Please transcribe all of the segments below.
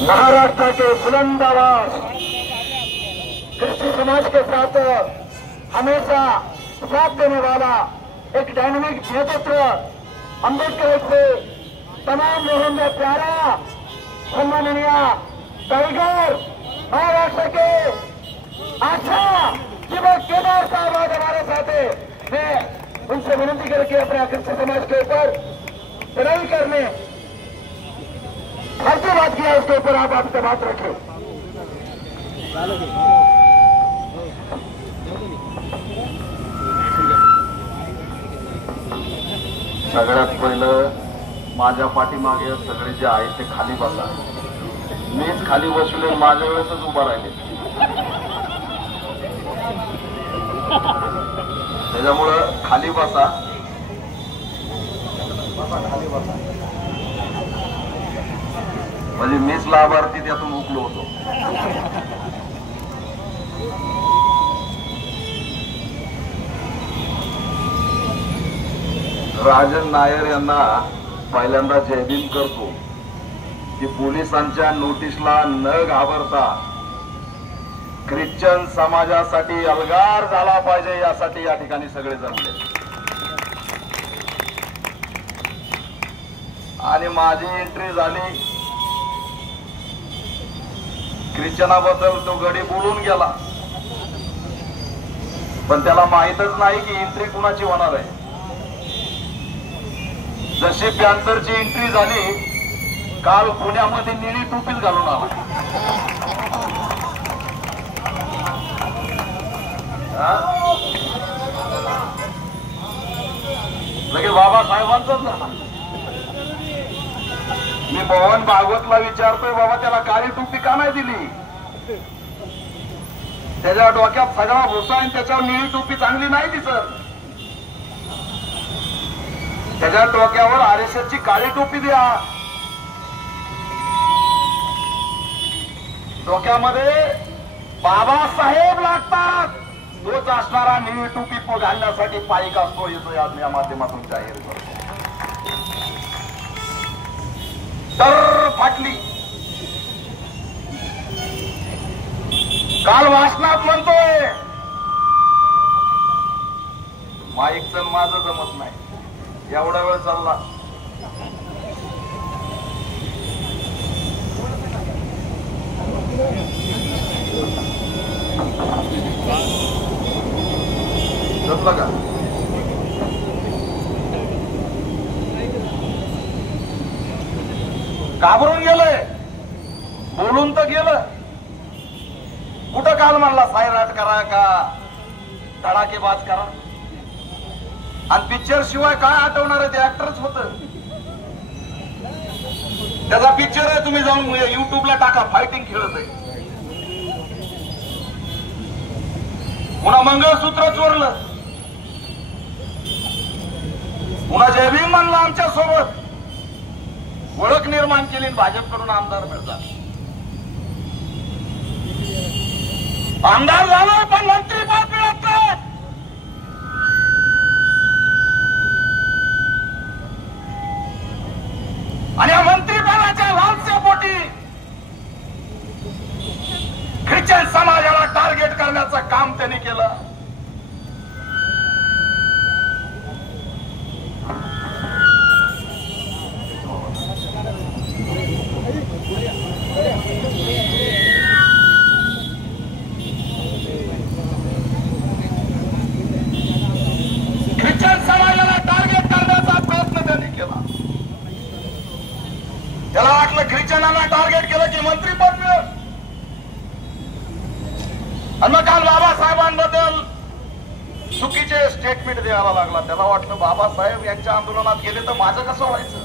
महाराष्ट्र के बुलंद आवाज कृषि समाज के साथ हमेशा साथ देने वाला एक डायनामिक नेतृत्व अम्बेडकर से तमाम लोगों में प्यारा सम्माननीय टाइगर महाराष्ट्र के आशा युवक केदार साहब आज हमारे साथ है। मैं उनसे विनती करके अपने कृषि समाज के ऊपर लड़ाई करने हर जो बात किया उसके ऊपर आप आपसे बात रखें। सगळ्यात पहिलं माझ्या पाठीमागे सगळे जे आहे ते खाली बसा. मीच खाली बसले, माझ्या वेळेसच उभा राहिले. त्याच्यामुळं खाली बसा, खाली बसा. म्हणजे मीच लाभार्थी त्यातून उकलो होतो. राजन नायर यांना पहिल्यांदा जयभीम करतो की पोलिसांच्या नोटीसला न घाबरता ख्रिश्चन समाजासाठी अलगार झाला पाहिजे यासाठी या ठिकाणी सगळे जमले. आणि माझी एंट्री झाली. ख्रिश्चनाबद्दल तो गडी बोलून गेला, पण त्याला माहीतच नाही की एंट्री कुणाची होणार आहे. जशी पॅन्थरची एंट्री झाली, काल पुण्यामध्ये निळी टोपीच घालून आला. लगे बाबासाहेबांचाच झाला. मी मोहन भागवतला विचारतोय, बाबा त्याला काळी टोपी का नाही दिली? त्याच्या डोक्यात सगळा भुसा आणि त्याच्यावर निळी टोपी चांगली नाही दिसत. त्याच्या डोक्यावर आरएसएसची काळी टोपी द्या. डोक्यामध्ये बाबासाहेब लागतात, तोच असणारा निळी टोपी घालण्यासाठी पायिक असतो. येतो या माध्यमातून जाहीर करतो. तर फाटली. काल वाचनात म्हणतोय माईकचं माझं जमत नाही. एवढा वेळ चालला. जमलं का? घाबरून गेलंय, बोलून तर गेलं. कुठं काल म्हणला सायराट करा का धडाकेबाज करा? आणि पिक्चर शिवाय काय आठवणार आहे? ते ऍक्टरच होत. त्याचा पिक्चर आहे, तुम्ही जाऊन युट्यूबला टाका. फायटिंग खेळत आहे. पुन्हा मंगळसूत्र चोरलं, पुन्हा जयभीम म्हणला आमच्या सोबत. ओळख निर्माण केली, भाजपकडून आमदार मिळतात. आमदार झाला पण मंत्रीपद मिळत नाही. आणि या मंत्रीपदाच्या लालसेपोटी ख्रिश्चन समाजाला टार्गेट करण्याचं काम त्यांनी केलं. ख्रिश्चन समाजाला टार्गेट करण्याचा प्रयत्न त्यांनी केला. त्याला वाटलं ख्रिश्चनांना टार्गेट केलं की मंत्रीपद मिळेल. आणि मग काल बाबासाहेबांबद्दल चुकीचे स्टेटमेंट द्यायला लागला. त्याला वाटलं बाबासाहेब यांच्या आंदोलनात गेले तर माझं कसं व्हायचं?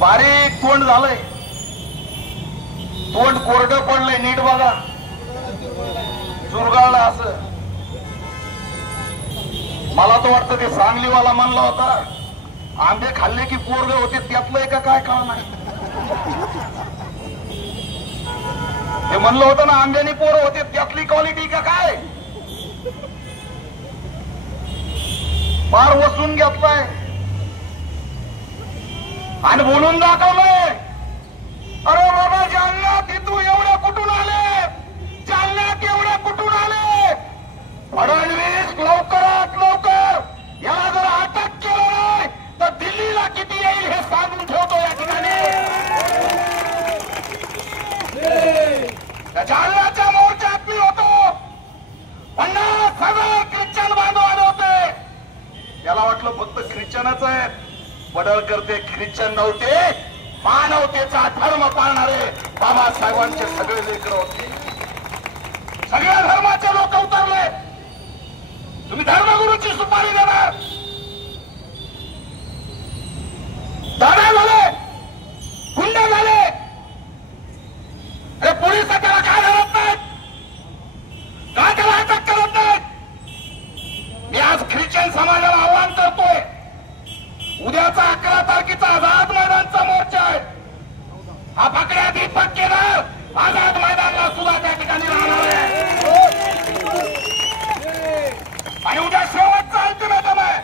बारीक तोंड झालंय, तोंड कोरडं पडलंय. नीट बघा, चुरगाळलं असं. मला तर वाटतं ते सांगलीवाला म्हणला होता, आंबे खाल्ले की पोरग होते, त्यातलं का काय कळा नाही. ते म्हणलं होतं ना, आंब्यानी पोरं होते, त्यातली क्वालिटी का काय? पार वसून घेतलाय आणि बोलून दाखवलंय. अरे बाबा जालन्यात तू एवढे कुठून आले, जालन्यात एवढे कुठून आले. फडणवीस लवकरात लवकर याला जर अटक केलं नाही तर दिल्लीला किती येईल हे सांगून ठेवतो या ठिकाणी. जालन्याच्या मोर्चात मी होतो, 50,000 ख्रिश्चन बांधव आले होते. त्याला वाटलं फक्त ख्रिश्चनच आहेत. पडळकर ते ख्रिश्चन नव्हते, मानवतेचा धर्म पाळणारे बाबासाहेबांचे सगळे लेकर होते. सगळ्या धर्माचे लोक उतरले. तुम्ही धर्मगुरूची सुपारी देणार, दादा झाले, गुंड झाले. अरे पोलीस त्याला काय धरत नाहीत, का त्याला अटक करत नाहीत. मी आज ख्रिश्चन समाजाला आवाहन करतोय, उद्याचा 11 तारखेचा आझाद मैदानचा मोर्चा आहे. हा पकड्या दीपक केदार आझाद मैदानला सुद्धा त्या ठिकाणी राहणार आहे. आणि उद्या शेवटचा अल्टिमेटम आहे.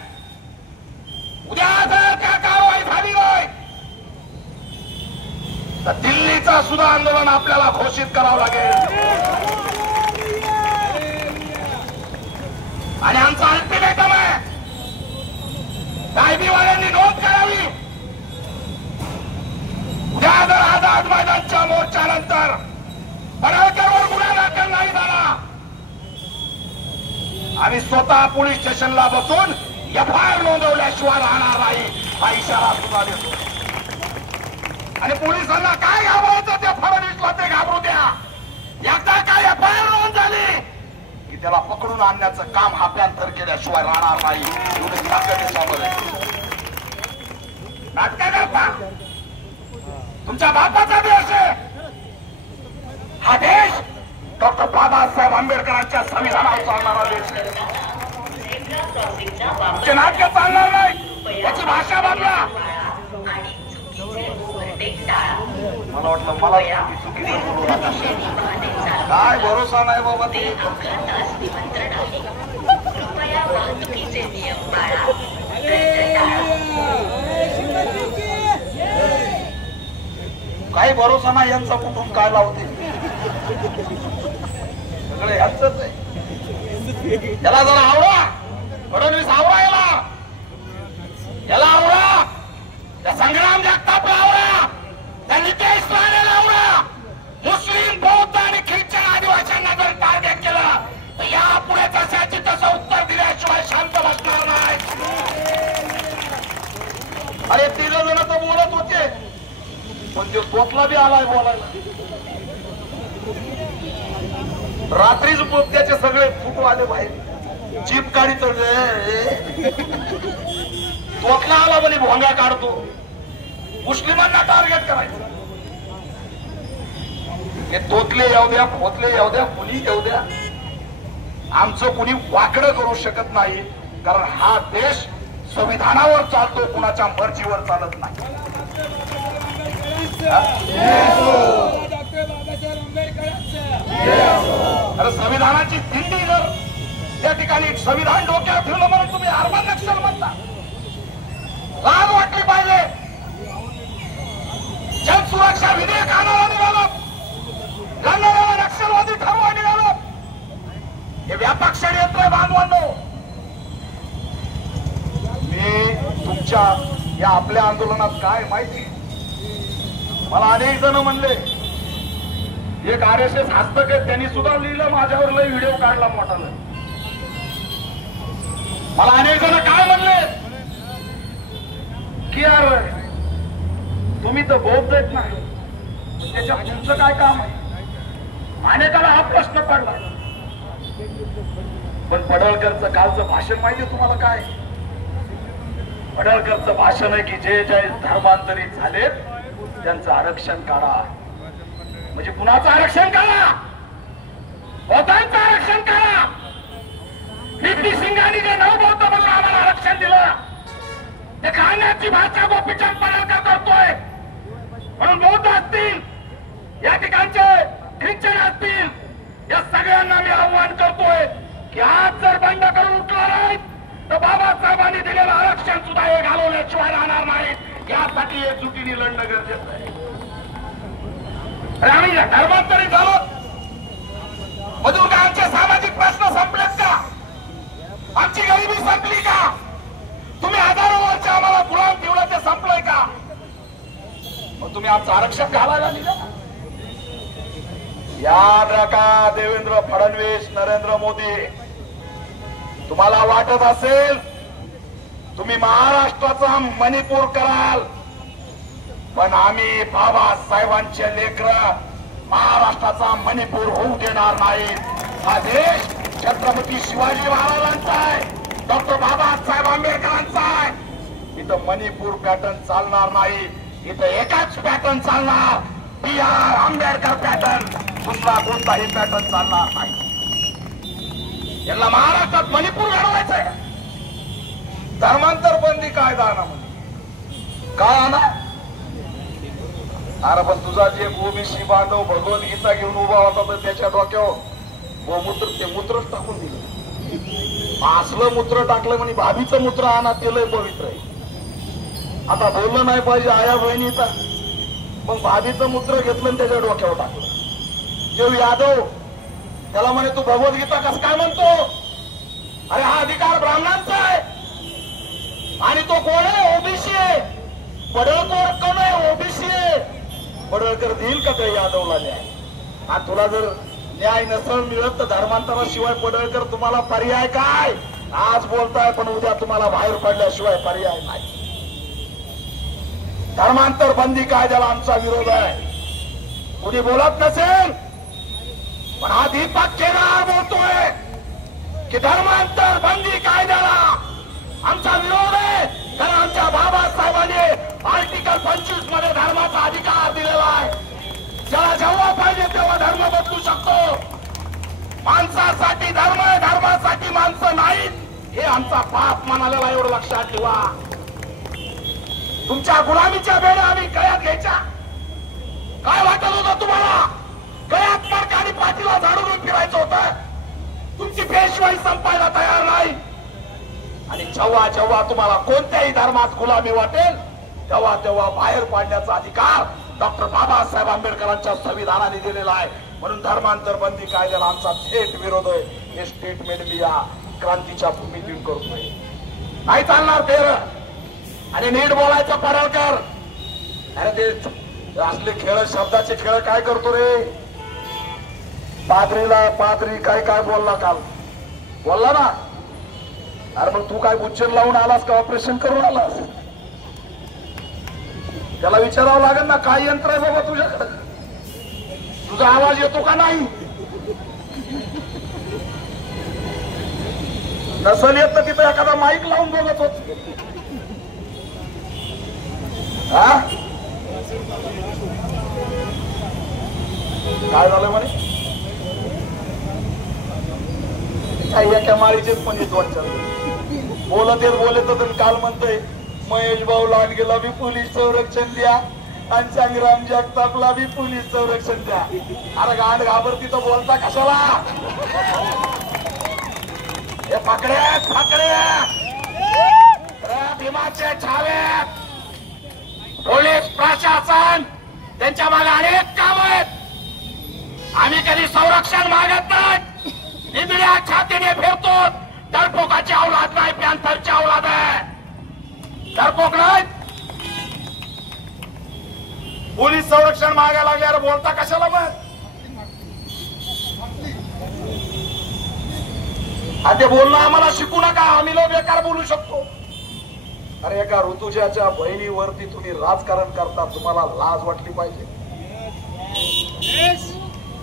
उद्या जर त्या कारवाई झाली नाही तर दिल्लीचा सुद्धा आंदोलन आपल्याला घोषित करावं लागेल. आणि आमचा अल्टिमेटम आहे, कायदेवाल्यांनी नोंद करावी. उद्या जर आझाद मैदानच्या मोर्चानंतर पडळकरवर गुन्हा दाखल नाही झाला, आम्ही स्वतः पोलीस स्टेशनला बसून एफआयआर नोंदवल्याशिवाय राहणार नाही हा इशारा सुद्धा देतो. आणि पोलिसांना काय घाबरायचं, ते फडणवीसला ते घाबरू द्या. एकदा काय एफआयआर नोंद झाली की त्याला पकडून आणण्याचं काम हातांतर केल्याशिवाय राहणार नाही. एवढे ताकद देशामध्ये नाटक करता. तुमच्या बापाचा देश आहे हा देश. डॉक्टर बाबासाहेब आंबेडकरांच्या संविधानावर चालणारा देश आहे. तुमचे नाटक चालणार नाही, याची भाषा बदला. मला वाटलं मला चुकीचं काय भरोसा नाही बाबा. काही भरोसा नाही यांचा, कुठून काय लावते सगळे यांचंच आहे. याला जरा आवडा, फडणवीस आवडा, याला आवडा, त्या संग्राम जगतापला आवडा, त्या नितेश राणेला आवडा. मुस्लिम, बौद्ध आणि ख्रिश्चन आदिवासींना जर टार्गेट केलं तर या पुढे तशाची तसं उत्तर दिल्याशिवाय शांत बसणार नाही. अरे 3 जण तर बोलत होते, पण ते तोतला बी आलाय बोलायला. रात्रीच त्याचे सगळे फोटो आले बाहेर, जीप गाडी चढले, तोतला आला म्हणे भोंगा काढतो, मुस्लिमांना टार्गेट करायचं. हे तोतले येऊ द्या, फोतले येऊ द्या, कुणी येऊ द्या, आमचं कुणी वाकडं करू शकत नाही. कारण हा देश संविधानावर चालतो, कुणाच्या मर्जीवर चालत नाही. अरे संविधानाची दिंडी जर त्या ठिकाणी संविधान डोक्यावर ठेवलं म्हणून तुम्ही अर्बन नक्षल म्हणता, लाज वाटली पाहिजे. जन सुरक्षा विधेयक आणायला निघालो, लढणाऱ्याला नक्षलवादी ठरवा निघालो. हे व्यापक षडयंत्र बांधवांनो. मी तुमच्या या आपल्या आंदोलनात काय माहिती, मला अनेक जण म्हणले, एक RSS हस्तक आहे त्यांनी सुद्धा लिहिलं, माझ्यावर लय व्हिडिओ काढला मोठा. मला अनेक जण काय म्हणले की यार तुम्ही तर बौद्ध आहेत ना, त्याच्यात तुमचं काय काम आहे. अनेकाला हा प्रश्न पडला. पण पडळकरचं कालचं भाषण माहिती तुम्हाला काय. पडळकरचं भाषण आहे की जे जे धर्मांतरित झालेत त्यांचं आरक्षण काढा. म्हणजे कुणाचं आरक्षण काढा, बौद्धांचं आरक्षण काढा. पी सिंगांनी जे नवबौद्ध म्हणून आम्हाला आरक्षण दिलं ते काढण्याची भाषा गोपीचंद पडळकर करतोय. म्हणून बौद्ध असतील, या ठिकाणचे ख्रिश्चन असतील, या सगळ्यांना मी आव्हान करतोय की आज जर बंड करून उठला नाही तर बाबासाहेबांनी बाबासाहेबांनी दिलेलं आरक्षण सुद्धा हे घालवल्याशिवाय राहणार नाही. यासाठी एकजुटीने लढणं गरजेचं आहे. आम्ही धर्मांतरित झालो मधून का आमचे सामाजिक प्रश्न संपलेत का? आमची गरिबी संपली का? तुम्ही हजारो वर्ष आम्हाला पुराण ठेवलं ते संपलंय का? मग तुम्ही आमचं आरक्षण घालायला निघा. याद राखा देवेंद्र फडणवीस, नरेंद्र मोदी, तुम्हाला वाटत असेल तुम्ही महाराष्ट्राचा मणिपूर कराल, पण आम्ही बाबासाहेबांचे लेकरं महाराष्ट्राचा मणिपूर होऊ देणार नाही. हा देश छत्रपती शिवाजी महाराजांचा आहे, डॉक्टर बाबासाहेब आंबेडकरांचा आहे. इथं मणिपूर पॅटर्न चालणार नाही. इथं एकाच पॅटर्न चालणार, BR आंबेडकर पॅटर्न. दुसरा कोणताही पॅटर्न चालणार नाही. यांना महाराष्ट्रात मणिपूर घडवायचंय. धर्मांतर बंदी कायदा आणा म्हणजे काय आणा? अरे पण तुझा जे ओबीसी बांधव भगवद्गीता घेऊन उभा होता तर त्याच्या डोक्यावर गोमूत्र ते मूत्रच टाकून दिलं. असलं मूत्र टाकलं म्हणे भाभीचं मूत्र आणा, ते लय पवित्र आहे. आता बोललं नाही पाहिजे आया बहिणीचा, मग भाभीचं मूत्र घेतलं आणि त्याच्या डोक्यावर टाकलं. देव यादव त्याला म्हणे तू भगवद्गीता कसं काय म्हणतो? अरे हा अधिकार ब्राह्मणांचा आहे आणि तो कोण आहे? ओबीसी आहे. पडळकर कोण आहे? ओबीसी आहे. पडळकर देईल का त्या यादवला न्याय? हा तुला जर न्याय नसेल मिळत तर धर्मांतराशिवाय पडळकर तुम्हाला पर्याय काय? आज बोलताय पण उद्या तुम्हाला बाहेर पडल्याशिवाय पर्याय नाही. धर्मांतर बंदी कायद्याला आमचा विरोध आहे. कुणी बोलत नसेल पण हा दीपक केदार बोलतोय की धर्मांतर बंदी कायद्याला आमचा विरोध आहे. कारण आमच्या बाबासाहेबांनी आर्टिकल 25 मध्ये धर्माचा अधिकार दिलेला आहे. ज्याला जेव्हा पाहिजे तेव्हा धर्म बदलू शकतो. माणसासाठी धर्म आहे, धर्मासाठी माणसं नाहीत. हे आमचा पाप म्हणालेला, एवढं लक्षात ठेवा. तुमच्या गुलामीच्या बेड्या आम्ही गळ्यात घ्यायच्या. काय वाटत होतं तुम्हाला? गळ्यात मार्ग आणि पाठीला झाडून फिरायचं होतं. तुमची पेशवाई संपायला तयार नाही. आणि जेव्हा जेव्हा तुम्हाला कोणत्याही धर्मात गुलामी वाटेल तेव्हा तेव्हा बाहेर पाडण्याचा अधिकार डॉक्टर बाबासाहेब आंबेडकरांच्या संविधानाने दिलेला आहे. म्हणून धर्मांतर बंदी कायद्याला आमचा थेट विरोध आहे. हे स्टेटमेंट मी या क्रांतीच्या भूमीतून करतोय. नाही चालणार तेर आणि नीट बोलायचं पडळकर. अरे ते असले खेळ, शब्दाचे खेळ काय करतो रे? पादरीला पादरी काय काय बोलला काल? बोलला ना? अरे मग तू काय उच्चर लावून आलास का ऑपरेशन करून आलास? त्याला विचारावं लागेल ना काय यंत्र आहे बाबा तुझ्याकडे? तुझा आवाज येतो का नाही? नसल येत तर तिथं एखादा माईक लावून बोलत होत. हा काय झालं म्हणे? एका माळीचेच पण बोलत तर काल म्हणतोय महेश भाऊ लांडगेला बी पोलीस संरक्षण द्या आणि संग्राम जगतापला बी पोलीस संरक्षण द्या. अरे गांड घाबरती तर बोलता कशाला? हे पकडे भीमाचे छावे पोलीस प्रशासन त्यांच्या मागे अनेक काम आहेत. आम्ही कधी संरक्षण मागत नाही. निबिड्या छातीने फिरतो. डरपोकाची औलाद नाही, पॅन्थरची औलाद आहे. डरपोक नाही. पोलीस संरक्षण मागायला लागल्यावर बोलता कशाला? मग आता बोलणं आम्हाला शिकू नका. आम्ही लोक बेकार बोलू शकतो. अरे एका ऋतुजाच्या बहिणीवरती तुम्ही राजकारण करता, तुम्हाला लाज वाटली पाहिजे.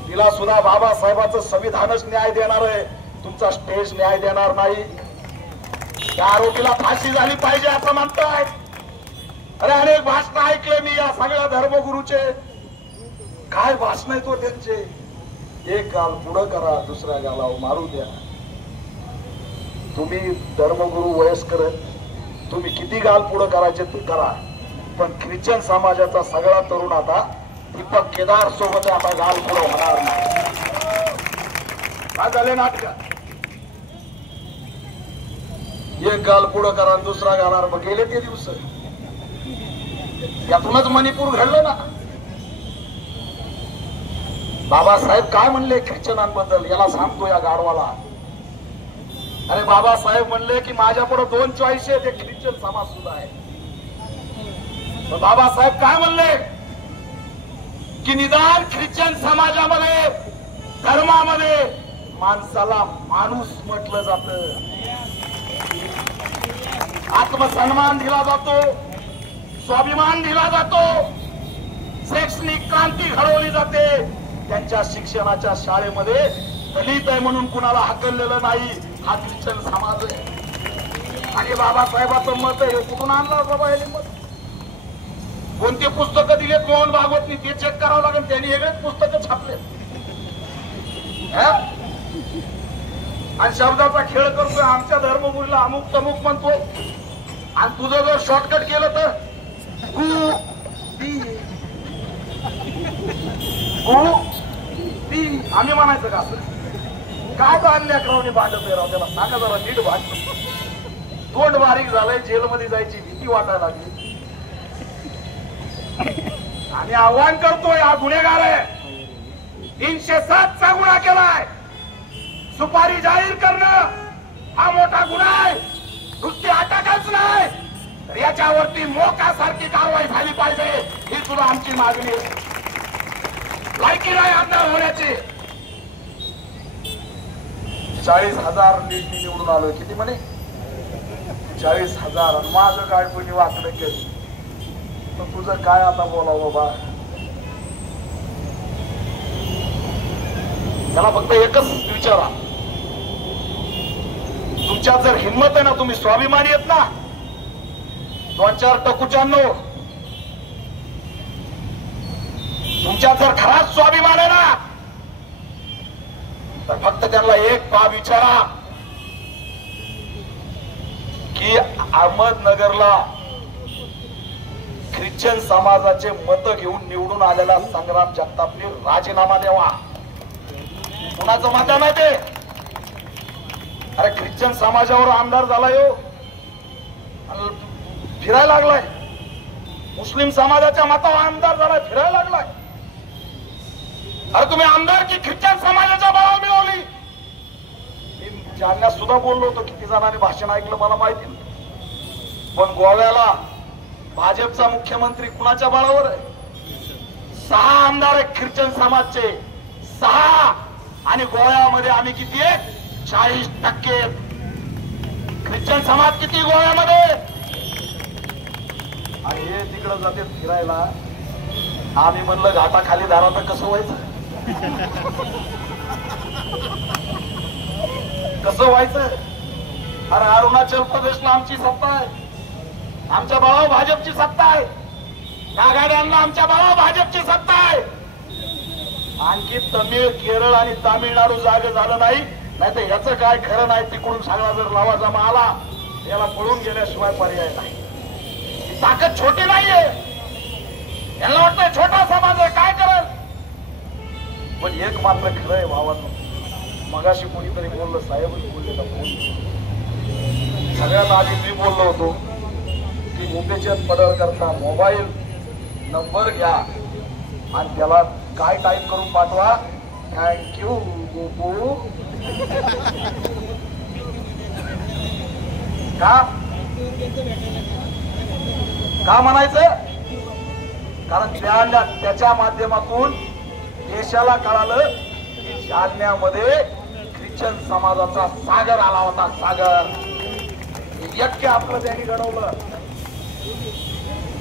तिला सुद्धा बाबासाहेबांचं संविधानच न्याय देणार आहे, तुमचा स्टेज न्याय देणार नाही. त्या आरोपीला फाशी झाली पाहिजे असं म्हणताय. अरे अनेक भाषण ऐकले मी या सगळ्या धर्मगुरूचे. काय भाषण आहे तो त्यांचे? एक गाल पुढं करा, दुसऱ्या गालावर मारू द्या. तुम्ही धर्मगुरू वयस्कर, तुम्ही किती गाल पुढं करायचे ते करा. पण ख्रिश्चन समाजाचा सगळा तरुण आता दीपक केदार सोबत आता गाल पुढं होणार नाही. काय झाले नाटक? एक गाल पुढं करा आणि दुसरा गालार मग गेले ते दिवस. यातूनच मणिपूर घडलं ना. बाबासाहेब काय म्हणले ख्रिश्चनांबद्दल याला सांगतो या गाढवाला. अरे बाबासाहेब म्हणले की माझ्या पुढे 2 चॉईस आहेत, एक ख्रिश्चन समाज सुद्धा आहे. बाबासाहेब काय म्हणले की निदान ख्रिश्चन समाजामध्ये धर्मामध्ये माणसाला माणूस म्हटलं जातं, आत्मसन्मान दिला जातो, स्वाभिमान दिला जातो, शैक्षणिक क्रांती घडवली जाते. त्यांच्या शिक्षणाच्या शाळेमध्ये दलित आहे म्हणून कुणाला हकललेलं नाही. हा ख्रिश्चन समाज आहे. आणि बाबासाहेबाचं मत आहे. कुठून आणलं बाबा हे मत? कोणती पुस्तकं दिलेत मोहन भागवतनी ते चेक करावं लागेल. त्यांनी वेगळेच पुस्तकं छापले आणि शब्दाचा खेळ करतोय. आमच्या धर्मगुरूला अमुक तमुक म्हणतो आणि तुझं जर शॉर्टकट केलं तर आम्ही म्हणायचं का असं? काय बांधल्या क्रमाने भांडत राव त्याला सांगा जरा नीट भांड. तोंड बारीक झालंय, जेलमध्ये जायची भीती वाटायला लागली. आणि आव्हान करतोय, हा गुन्हेगार आहे. 307 चा गुन्हा केलाय. सुपारी जाहीर करणं हा मोठा गुन्हा आहे. नुसती अटकच नाही तर याच्यावरती मोकासारखी कारवाई झाली पाहिजे ही सुद्धा आमची मागणी आहे. लायकी नाही आमदार होण्याची. 40,000 लीड निवडून आलोय. किती म्हणे? 40,000. आणि माझं काय कोणी वाकडं केलं तर तुझं काय आता बोलावं बाबा? त्याला फक्त एकच विचारा, तुमच्यात जर हिंमत आहे ना, तुम्ही स्वाभिमानी आहेत ना, 2-4 टकुच्यांनो, तुमच्यात जर खराच स्वाभिमान आहे ना, तर फक्त त्यांना एक बाब विचारा की अहमदनगरला ख्रिश्चन समाजाचे मत घेऊन निवडून आलेला संग्राम जगतापने राजीनामा द्यावा. कुणाचं मतदान आहे ते? अरे ख्रिश्चन समाजावर आमदार झाला यो, फिरायला लागलाय. मुस्लिम समाजाच्या मतावर आमदार झालाय, फिरायला लागलाय. अरे तुम्ही आमदार की ख्रिश्चन समाजाच्या बळावर मिळवली. मी जालन्यात सुद्धा बोललो होतो, किती जणांनी भाषण ऐकलं मला माहिती नाही. पण गोव्याला भाजपचा मुख्यमंत्री कुणाच्या बळावर आहे? 6 आमदार आहेत ख्रिश्चन समाजचे, 6. आणि गोव्यामध्ये आम्ही किती आहेत? 40% ख्रिश्चन समाज किती गोव्यामध्ये? आणि हे तिकडे जाते फिरायला. आम्ही म्हणलं घाटाखाली दारा तर कसं व्हायचं? कसं व्हायचं? अरे अरुणाचल प्रदेशला आमची सत्ता आहे, आमच्या बळावर भाजपची सत्ता आहे. नागालँडला आमच्या बळावर भाजपची सत्ता आहे. आणखी तमिळ, केरळ आणि तामिळनाडू जागे झालं नाही. नाही तर याचं काय खरं नाही. तिकडून सगळा जर लवाजमा आला याला पळून गेल्याशिवाय पर्याय नाही. ही ताकद छोटी नाहीये. यांना वाटतंय छोटा समाज आहे, काय करल. पण एक मात्र खरं आहे भावांनो, मगाशी कोणीतरी बोललं, साहेबच बोलले का फोन. सगळ्यात आधी मी बोललो होतो की मुंबईच्यात पडळ करता मोबाईल नंबर घ्या आणि त्याला काय टाईप करून पाठवा, थँक्यू गोपू. का म्हणायचं? कारण त्याच्या माध्यमातून देशाला कळालं की जालन्यामध्ये ख्रिश्चन समाजाचा सागर आला होता. सागर यज्ञ आपलं त्यांनी घडवलं.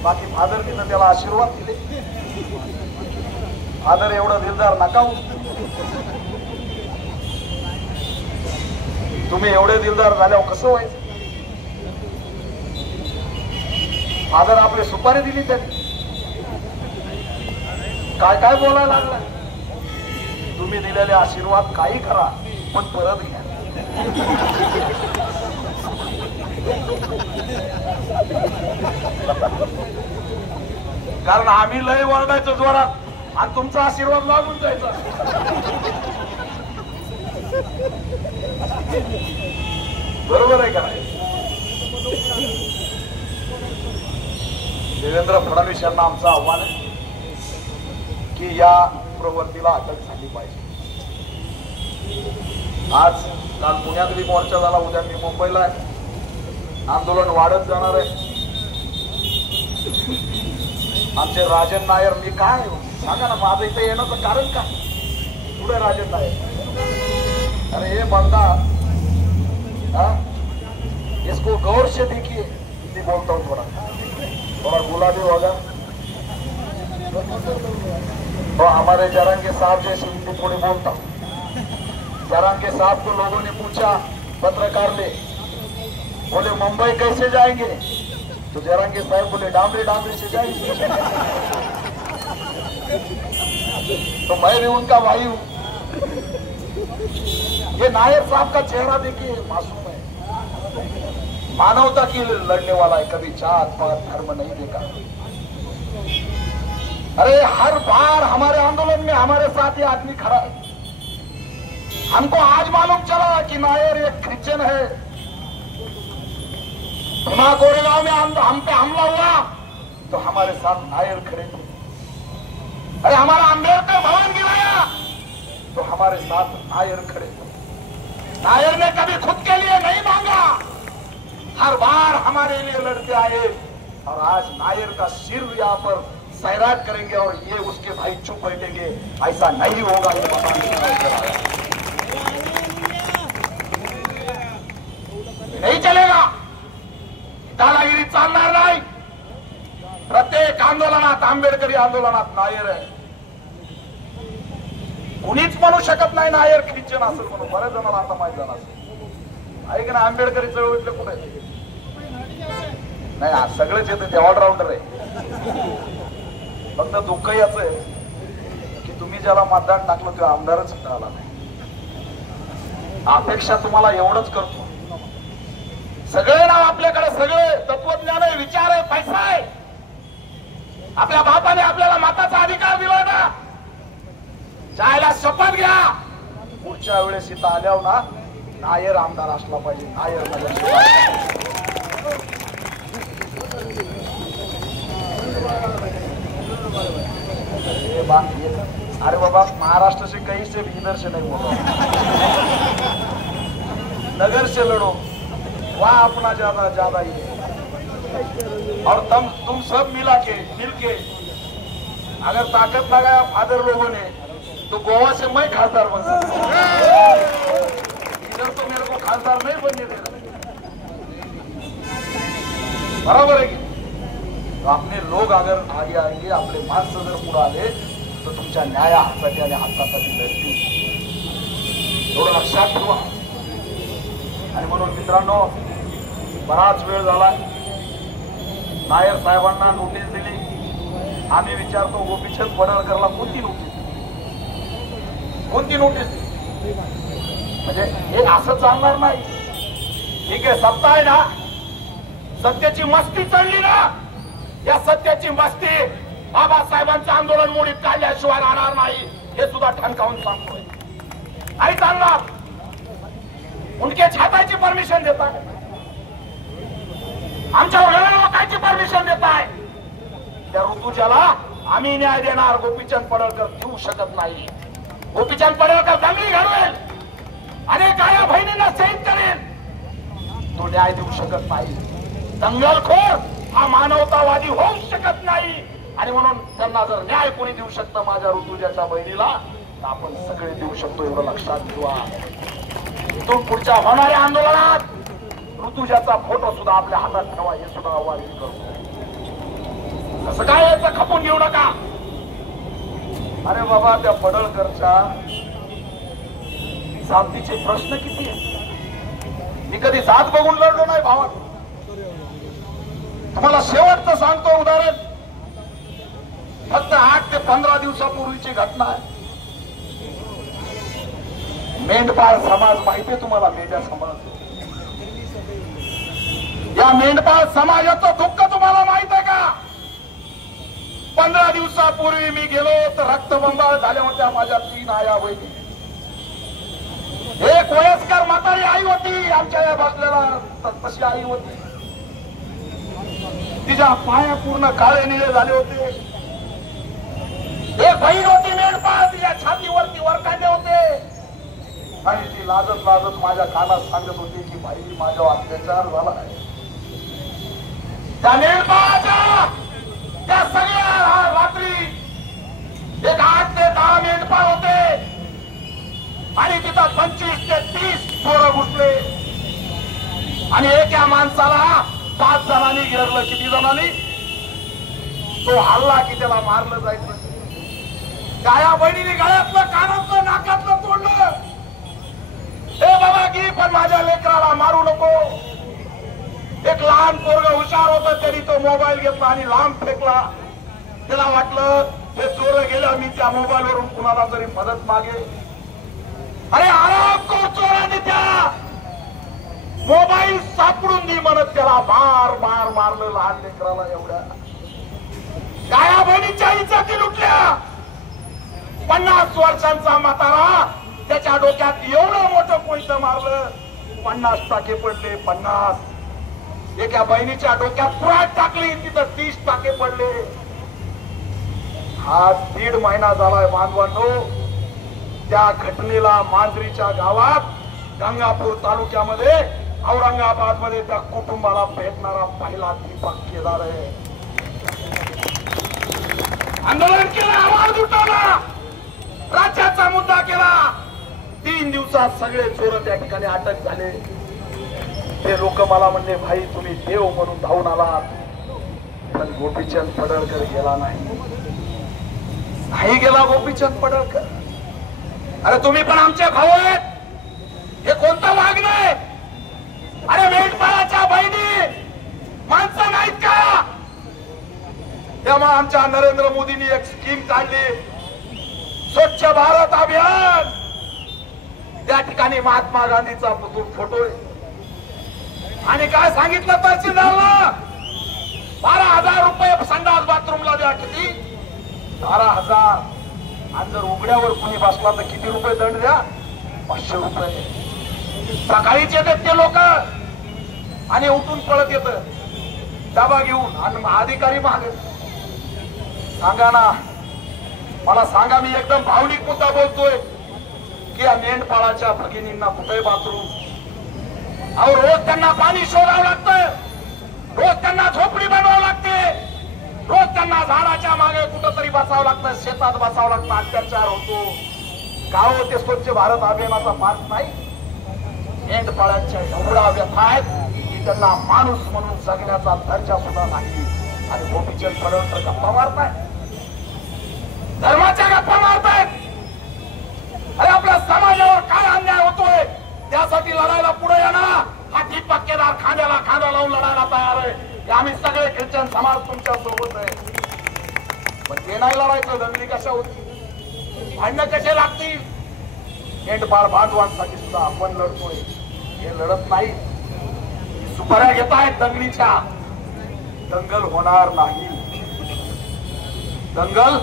बाकी फादर तिनं त्याला आशीर्वाद दिले. फादर एवढं दिलदार नका हो. तुम्ही एवढे दिलदार झाल्यावर कसं व्हायचं? फादर आपली सुपारी दिली त्यांनी. काय काय बोलायला लागला. तुम्ही दिलेले आशीर्वाद काही करा पण परत घ्या. कारण आम्ही लय वरडायचो जोरात आणि तुमचा आशीर्वाद लागून जायचा. बरोबर आहे का? फडणवीस यांना आमचं आव्हान आहे की या प्रवृत्तीला अटक झाली पाहिजे. आज काल पुण्यातली मोर्चा झाला, उद्या मी मुंबईला आहे. आंदोलन वाढत जाणार आहे. आमचे राजन नायर, मी काय सांगा ना, माझं इथे येण्याचं कारण काय? पुढे राजन नायर, अरे ये बंदा, इसको गौर से देखिए. हिंदी बोलता हूँ, थोड़ा गुलाबी होगा तो हमारे जरांगे साहब जैसे हिंदी थोड़ी बोलता हूँ. जरांगे साहब को लोगों ने पूछा, पत्रकार ने बोले मुंबई कैसे जाएंगे, तो जरांगे साहब बोले डामरे डामरे से जाएंगे. तो मैं भी उनका भाई हूँ. ये नायर साहब का चेहरा देखिए, मासूम है, मानवता की लड़ने वाला है, कभी जात पात धर्म नहीं देखा. अरे हर बार हमारे आंदोलन में हमारे साथ ये आदमी खड़ा है. हमको आज मालूम चला कि नायर एक क्रिश्चियन है. भीमा कोरेगांव में हम पे हमला हुआ तो हमारे साथ नायर खड़े थे. अरे हमारा अम्बेडकर भवन गिराया तो हमारे साथ नायर खड़े थे. नायर ने कभी खुद के लिए नहीं मांगा, हर बार हमारे लिए लड़ते आए. और आज नायर का सिर यहाँ पर सैराट करेंगे और ये उसके भाई चुप बैठेंगे, ऐसा नहीं होगा. ये नहीं चलेगा. दादागिरी चालणार नाही. प्रत्येक आंदोलनात, आंबेडकरी आंदोलनात नायर आहे. कुणीच म्हणू शकत नाही नायर ख्रिश्चन असेल म्हणून. बऱ्याच जणांना आता माहित झालं असेल. आहे की ना, आंबेडकरी चळवळीतले कुठे नाही, आज सगळेच येते, ते ऑलराऊंडर आहे. फक्त दुःख याच आहे की तुम्ही ज्याला मतदान टाकलं ते आमदारच मिळाला नाही. अपेक्षा तुम्हाला एवढंच करतो, सगळे नाव आपल्याकडे, सगळे तत्वज्ञान आहे, विचार आहे, पैसा आहे. आपल्या बापाने आपल्याला मताचा अधिकार दिला ना, जायला शपथ घ्या. पुढच्या वेळेस इथं आल्यावर ना नायर आमदार असला पाहिजे. नायर अरे बाबा, महाराष्ट्र से कहीं से भी, इधर से नहीं बोलो, नगर से लड़ो, वहां अपना ज्यादा ज्यादा ही है. और तुम सब मिलके अगर ताकत लगाया फादर लोगों ने तो गोवा से मैं खासदार बन सकता हूं. इधर तो मेरे को खासदार नहीं बनने दे रहे. बराबर है कि तो अपने लोग अगर आगे आएंगे, आपले माणसं जर पुढे आले तर तुमच्या न्यायासाठी आणि हक्कासाठी लढतील. एवढं लक्षात ठेवा. आणि म्हणून मित्रांनो, बराच वेळ झाला. नायर साहेबांना नोटीस दिली. आम्ही विचारतो, गोपीचंद पडळकरला कोणती नोटीस, कोणती नोटीस? म्हणजे हे असं चालणार नाही. ठीक आहे, सत्ता आहे ना, सत्याची मस्ती चढली ना, या सत्याची मस्ती बाबासाहेबांचं आंदोलन मोडीत काढल्याशिवाय राहणार नाही, हे सुद्धा ठणकावून सांगतोय. आणि सांगणार उनके छापायची परमिशन देत आहे, आमच्या लोकांची परमिशन देत आहे. त्या ऋतुजाला आम्ही न्याय देणार, गोपीचंद पडळकर देऊ शकत नाही. गोपीचंद पडळकर दंगली घडवेल, अनेक आया बहिणींना शहीद करेल, तो न्याय देऊ शकत नाही. दंगलखोर हा मानवतावादी होऊ शकत नाही. आणि म्हणून त्यांना जर न्याय कोणी देऊ शकतं माझ्या ऋतुजाच्या बहिणीला, तर आपण सगळे देऊ शकतो, एवढं लक्षात ठेवा. इथून पुढच्या होणाऱ्या आंदोलनात ऋतुजाचा फोटो सुद्धा आपल्या हातात ठेवा, हे सुद्धा आव्हान करतो. कसं काय याचं खपून घेऊ नका. अरे बाबा, त्या पडळकरच्या जातीचे प्रश्न किती आहेत? मी कधी जात बघून लढलो नाही भावात. तुम्हाला शेवटचं सांगतो उदाहरण, फक्त 8 ते 15 दिवसापूर्वीची घटना आहे. मेंढपाळ समाज माहितीये तुम्हाला? मेंढ्या समाज, या मेंढपाळ समाजाचं दुःख तुम्हाला माहित आहे का? 15 दिवसापूर्वी मी गेलो तर रक्तबंबाळ झाल्या होत्या माझ्या 3 आया वहिनी. एक वयस्कर म्हातारी आई होती, आमच्या या बसलेला तशी आई होती. तिच्या पाया पूर्ण काळे निळे झाले होते. एक बहीण होती मेंढपाळ, तिच्या छातीवरती वरकांडे होते आणि ती लाजत लाजत माझ्या कानात सांगत होती की बाई माझ्यावर अत्याचार झाला आहे. त्या मेंढपाळाच्या त्या सगळ्या रात्री एक 8 ते 10 मेंढपाळ होते आणि तिथं 25 ते 30 चोर घुसले आणि एका माणसाला 5 जणांनी घेरलं. किती जणांनी? तो हल्ला की त्याला मारलं जायचं. त्या बहिणीने गळ्यातलं कानातलं नाकातलं तोडलं. हे बाबा की पण माझ्या लेकराला मारू नको. एक लहान पोरग हुशार होता, त्यांनी तो मोबाईल घेतला आणि लांब फेकला. त्याला वाटलं हे चोर गेलं, मी त्या मोबाईल वरून कुणाला तरी मदत मागे. अरे आराम कर, चोरांनी त्या मोबाईल सापडून दे म्हणत त्याला मार मार मारलं लहान लेकराला. एवढ्या गाया बहिणीच्या इज्जती लुटल्या. 50 वर्षांचा म्हातारा, त्याच्या डोक्यात एवढं मोठं कोयतं मारलं, 50 टाके पडले. 50 एका बहिणीच्या डोक्यात कुऱ्हाड टाकली, तिथं 30 टाके पडले. हा 1.5 महिना झालाय बांधवांनो. त्या घटनेला मांजरीच्या गावात गंगापूर तालुक्यामध्ये औरंगाबाद मध्ये त्या कुटुंबाला भेटणारा पहिला दीपक केदार आहे. आंदोलन केलं, आवाज उठवला, राज्याचा मुद्दा केला. 3 दिवसात सगळे चोर त्या ठिकाणी अटक झाले. ते लोक मला म्हणले भाई तुम्ही देव म्हणून धावून आलात, पण गोपीचंद पडळकर गेला नाही गेला गोपीचंद पडळकर. अरे तुम्ही पण आमचे भाऊ आहेत. हे कोणतं वागणं आहे? अरे मेंढपाळाच्या बहिणी माणसं नाहीत का? तेव्हा आमच्या नरेंद्र मोदींनी एक स्कीम काढली, स्वच्छ भारत अभियान. त्या ठिकाणी महात्मा गांधीचा फोटो आहे आणि काय सांगितलं तहसीलदारला 12,000 रुपये संडास बाथरूमला द्या. किती? 12,000. आणि जर उघड्यावर कुणी बसला तर किती रुपये दंड द्या? 500 रुपये. सकाळीच येतात ते लोक आणि उठून पळत येत डबा घेऊन आणि अधिकारी मागे. सांगा ना, मला सांगा, मी एकदम भावनिक मुद्दा बोलतोय की या मेंढपाळाच्या भगिनींना कुठे बाथरूम? अहो रोज त्यांना पाणी शोधावं लागतं, रोज त्यांना झोपडी बनवावं लागते, रोज त्यांना झाडाच्या मागे कुठंतरी बसावं लागतं, शेतात बसावं लागतं. अत्याचार होतो. गाव ते स्वच्छ भारत अभियानाचा भाग नाही. मेंढपाळांच्या एवढा व्यथा आहेत की त्यांना माणूस म्हणून जगण्याचा दर्जा सुद्धा नाही. आणि गोपीचंद पडळकर गप्पा मारताय, धर्माच्या गप्पा मारतायत. अरे आपल्या समाजावर काय अन्याय होतोय त्यासाठी लढायला पुढे या ना. हा दीपक केदार खांद्याला खांदा लावून लढायला तयार आहे. आम्ही सगळे ख्रिश्चन समाज तुमच्या सोबत आहे. पण ते नाही लढायचं. दंगली कशा होती, भांडणं कसे लागतील? मेंढपाळ बांधवांसाठी सुद्धा आपण लढतोय. हे लढत नाही, सुपाऱ्या घेत आहेत दंगलीच्या. दंगल होणार नाही, दंगल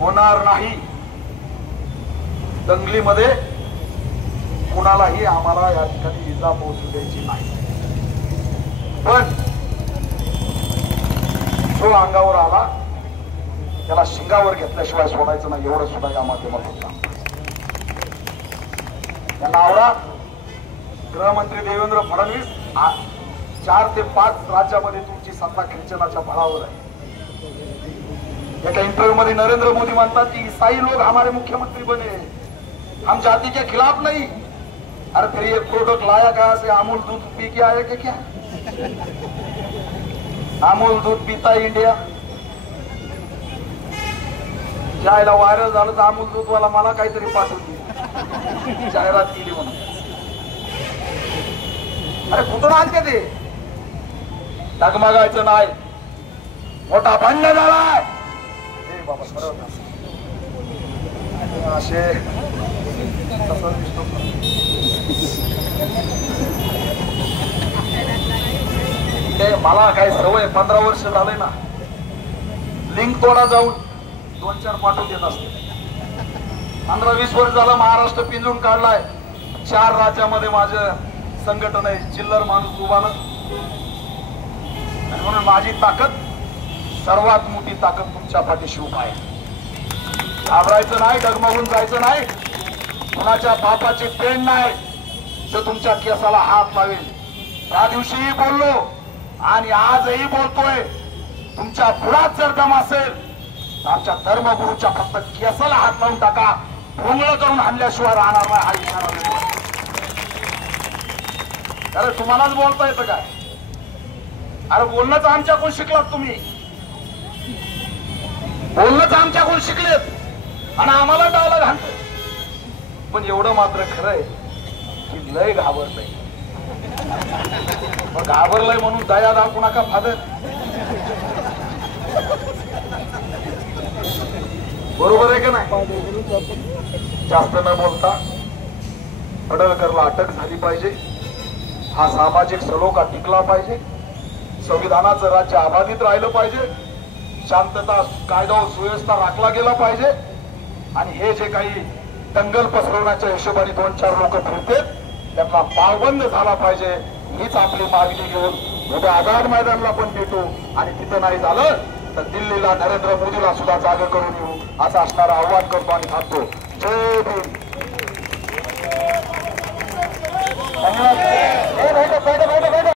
होणार नाही. दंगलीमध्ये कुणालाही आम्हाला या ठिकाणी इजा पोहोचू द्यायची नाही. पण जो अंगावर आला त्याला शिंगावर घेतल्याशिवाय सोडायचं नाही, एवढं सुद्धा या माध्यमातून सांगतो. त्यांना आवडा. गृहमंत्री देवेंद्र फडणवीस 4 ते 5 राज्यामध्ये तुमची सत्ता ख्रिश्चनाच्या बळावर आहे. एका इंटरव्यू मध्ये नरेंद्र मोदी म्हणतात की ईसाई लोग हमारे मुख्यमंत्री बने, हम जाति के खिलाफ नहीं. अरे फिर ये प्रोडक्ट लाया कहां से? अमूल दूध पी के आए क्या? अमूल दूध पीता इंडिया. ज्याला व्हायरल झालं तर अमूल दूध वाला मला काहीतरी पाठवली, जाहिरात केली म्हणून. अरे कुठून आणते ते? डगमगायचं नाही. मोठा भांडण झालाय. बाबा खरं असे ते मला काय सवय 15 वर्ष झालंय ना. लिंक तोडा जाऊन 2-4 पाठवून देत असते. 15-20 वर्ष झालं महाराष्ट्र पिंजून काढलाय. 4 राज्यामध्ये माझं संघटन आहे. चिल्लर माणूस उभानं म्हणून माझी ताकद, सर्वात मोठी ताकद तुमच्या पाठीशी उभा आहे. घाबरायचं नाही, डगमगून जायचं नाही. कुणाच्या बापाची पेंड नाही जो तुमच्या केसाला हात लावेल. त्या दिवशीही बोललो आणि आजही बोलतोय, तुमच्या बुडात जर दम असेल तर आमच्या धर्मगुरूच्या फक्त केसाला हात लावून टाका. भोंगळ करून हाणल्याशिवाय राहणार नाही, हा इशारा देतो. अरे तुम्हालाच बोलता येतं काय? अरे बोलणंच आमच्याकडून शिकलात तुम्ही, बोलणंच आमच्याकडून शिकलेत आणि आम्हाला डावला घालतो. पण एवढं मात्र खरंय की लय घाबरलंय. मग घाबरलंय म्हणून दया दाखवू नका फादर. बरोबर आहे का नाही? जास्त न बोलता पडळकरला अटक झाली पाहिजे. हा सामाजिक सलोखा टिकला पाहिजे. संविधानाचं राज्य अबाधित राहिलं पाहिजे. शांतता, कायदा व सुव्यवस्था राखला गेला पाहिजे. आणि हे जे काही दंगल पसरवण्याच्या हिशोबाने 2-4 लोक फिरतात त्यांना पायबंद झाला पाहिजे. हीच आपली मागणी घेऊन उद्या आझाद मैदानला पण भेटू आणि तिथं नाही झालं तर दिल्लीला नरेंद्र मोदीला सुद्धा जागा करून येऊ असं असणारं आव्हान करतो आणि थांबतो. जय भीम.